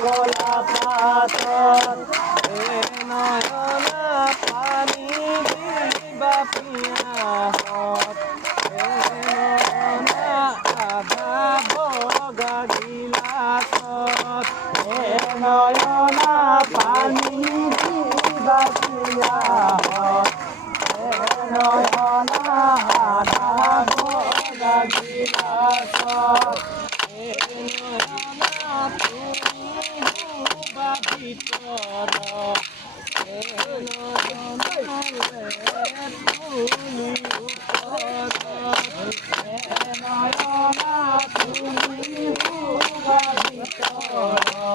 কলা পাতর নয়না পানি দিবা পিয়াহত নয়না আধা বগা গিলাসত নয়না পানি দিবা পিয়াহত নয়না আধা বগা গিলাসত নয়না তুমি ডুবা ভিতর তুমি নয়না তুমি ডুবা ভিতর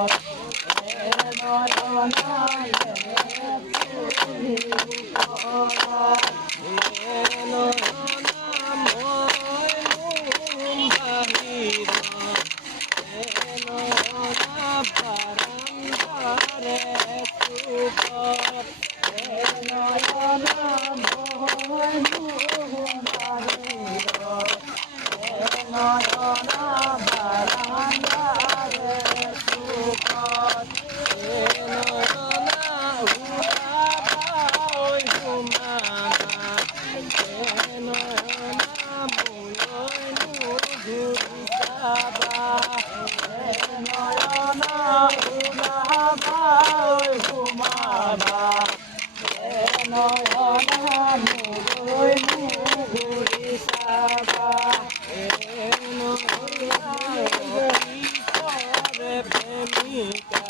নয়না তুমি প্রেমিকা